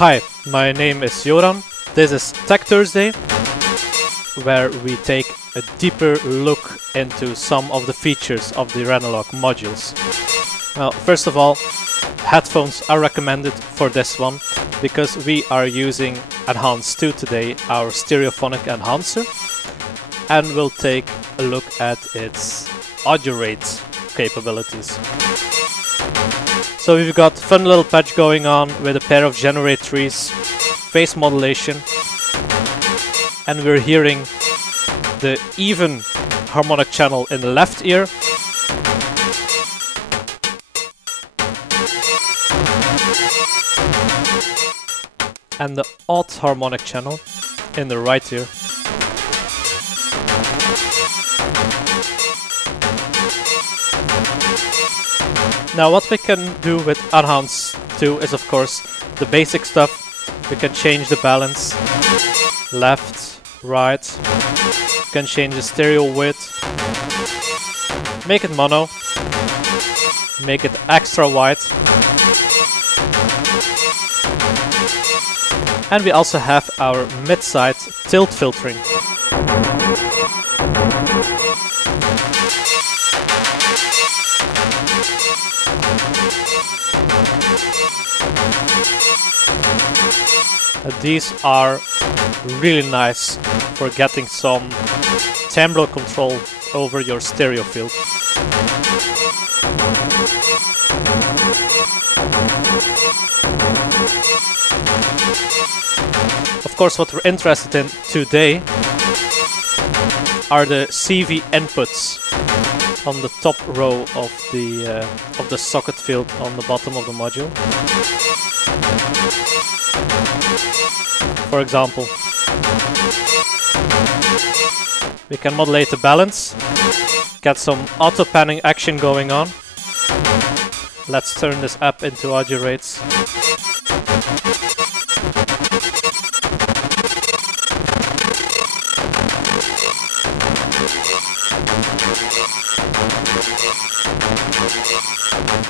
Hi, my name is Joran. This is Tech Thursday, where we take a deeper look into some of the features of the Renalog modules. Well, first of all, headphones are recommended for this one because we are using Enhance 2 today, our stereophonic enhancer, and we'll take a look at its audio rate capabilities. So we've got a fun little patch going on with a pair of generate trees, phase modulation, and we're hearing the even harmonic channel in the left ear, and the odd harmonic channel in the right ear. Now what we can do with Enhance 2 is of course the basic stuff. We can change the balance, left, right, we can change the stereo width, make it mono, make it extra wide, and we also have our mid-side tilt filtering. These are really nice for getting some timbral control over your stereo field. Of course, what we're interested in today are the CV inputs on the top row of the socket field on the bottom of the module. For example, we can modulate the balance, get some auto panning action going on. Let's turn this up into audio rates.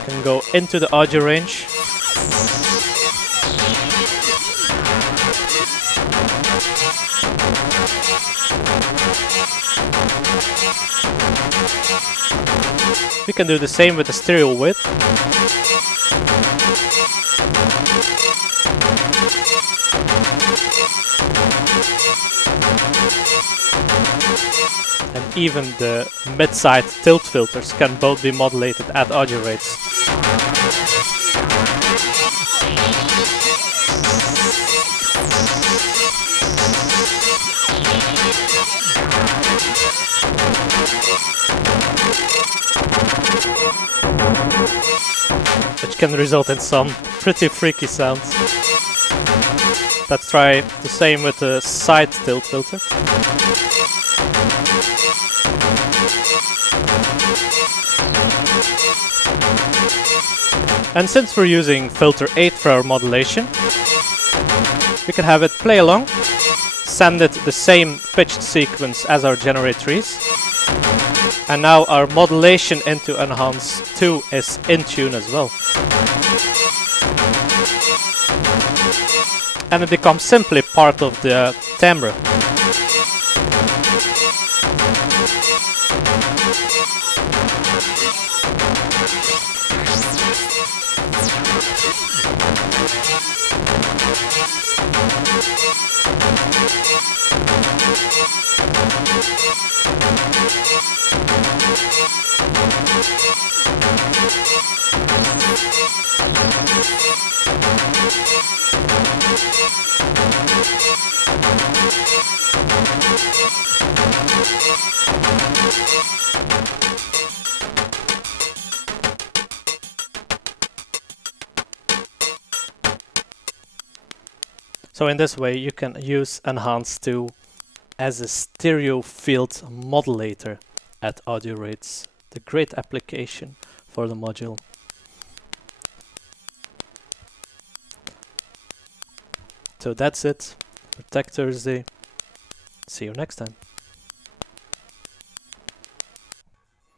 Can go into the audio range. We can do the same with the stereo width. And even the mid-side tilt filters can both be modulated at audio rates. Which can result in some pretty freaky sounds. Let's try the same with the side tilt filter. And since we're using filter 8 for our modulation, we can have it play along, send it the same pitched sequence as our generate trees. And now our modulation into Enhance 2 is in tune as well. And it becomes simply part of the timbre. So in this way you can use Enhance 2 as a stereo field modulator at audio rates. The great application for the module. So that's it for Tech Thursday. See you next time.